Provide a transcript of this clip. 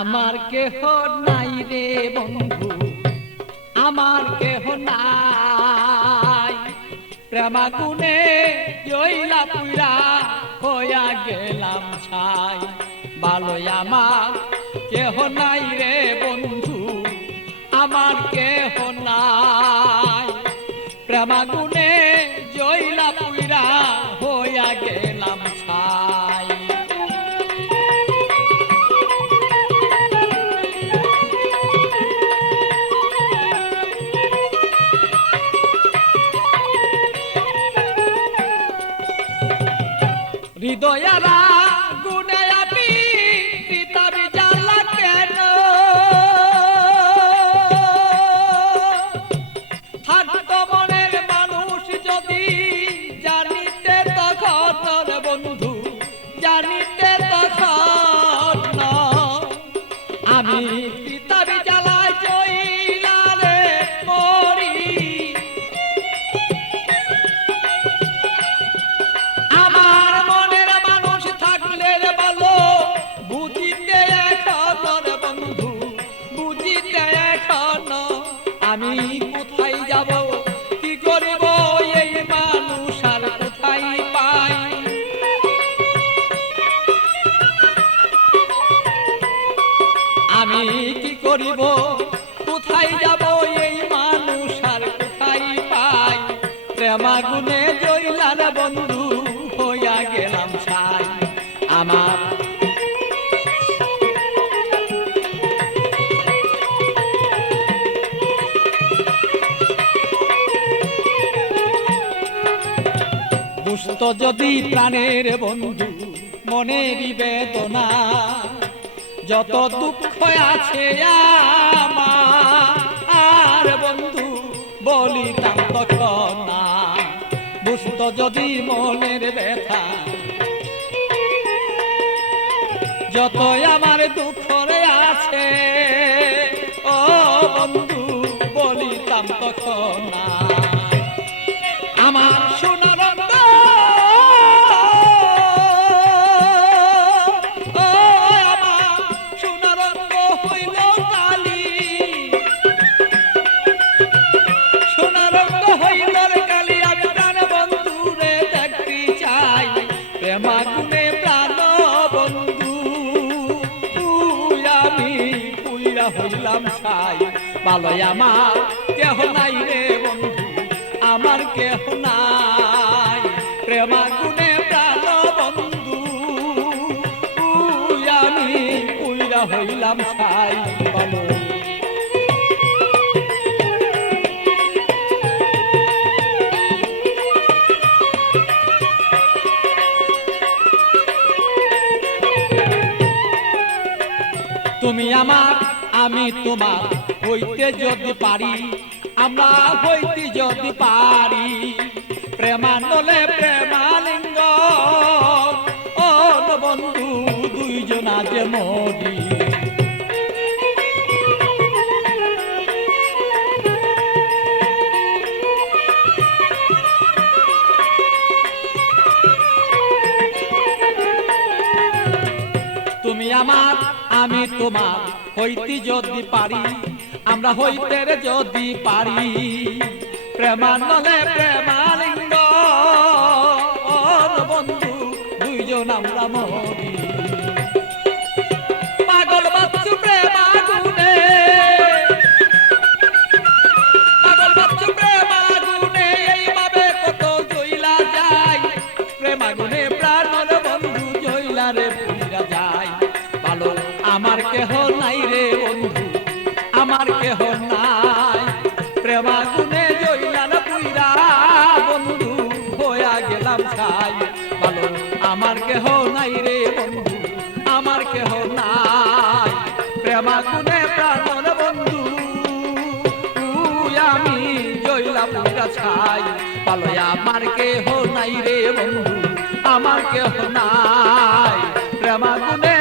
আমার কেহ নাই রে বন্ধু, আমার কেহ নাই। প্রেমাগুনে জইলা পুরা হইয়া গেলাম ছাই। ভালোই আমার কেহ নাই রে বন্ধু, আমার কেহ নাই। প্রেমাগুনে জইলা পুরা হইয়া গেলাম ছাই। হৃদয়ারা গুনে আমি পিতার জ্বালা কেন, থাকতো মনের মানুষ যদি জানিতে তখন বন্ধু, জানিতে তখন আমি পিতার জ্বালায় জইলা রে মরি। আমার মনের মানুষ থাকলে রে ভালো, বুঝিতে এখন বন্ধু, বুঝিতে এখন আমি কোথায় যাব, কি করিব এই মানুষ আর কোথায় পাই। আমি কি করিব, কোথায় যাব এই মানুষ আর কোথায় পাই। প্রেমাগুনে জইলার বন্ধু হইয়া গেলাম ছাই। আমার দুষ্ট যদি প্রাণের বন্ধু, মনের বেদনা যত দুঃখ আছে আমার বন্ধু বলিতাম তখন না। বুঝত যদি মনের ব্যথা, যত আমার দুঃখ আছে ও বন্ধু বলিতাম তখন না। আমার সোনার প্রেমাগুনে প্রাণ বন্ধু আমি পুইরা হইলাম ছাই। ভালোই আমার কেহ নাই রে বন্ধু, আমার কেহ নাই। প্রেমাগুনে প্রাণ বন্ধু আমি পুইরা হইলাম ছাই। ভালো তুমি আমার আমি তোমার হইতে যদি পারি, আমরা হইতে যদি পারি। প্রেমানলে প্রেমালিঙ্গ ও বন্ধু দুইজনা যে মরি। তুমি আমার আমি তোমার হইতে যদি পারি, আমরা হইতে যদি পারি। প্রেমানলে প্রেমালিঙ্গ বন্ধু দুইজন আমরা মরি। পাগল বাচ্চু প্রেমাগুনে, পাগল বাচ্চু প্রেমাগুনে এইভাবে কত জইলা যায়। প্রেমাগুনে প্রাণর বন্ধু জইলা রে পুইরা যায়। ভালো আমার কেহ নাই রে বন্ধু, আমার কেহ নাই। প্রেমাগুনে জইলার পুইরা বন্ধু হইয়া গেলাম ছাই। ভালো আমার কেহ নাই রে বন্ধু, আমার কেহ নাই। প্রেমাগুনে প্রাণর বন্ধু আমি জইলা পুইরা ছাই। ভালো আমার কেহ নাই রে বন্ধু, আমার কেহ নাই। প্রেমাগুনে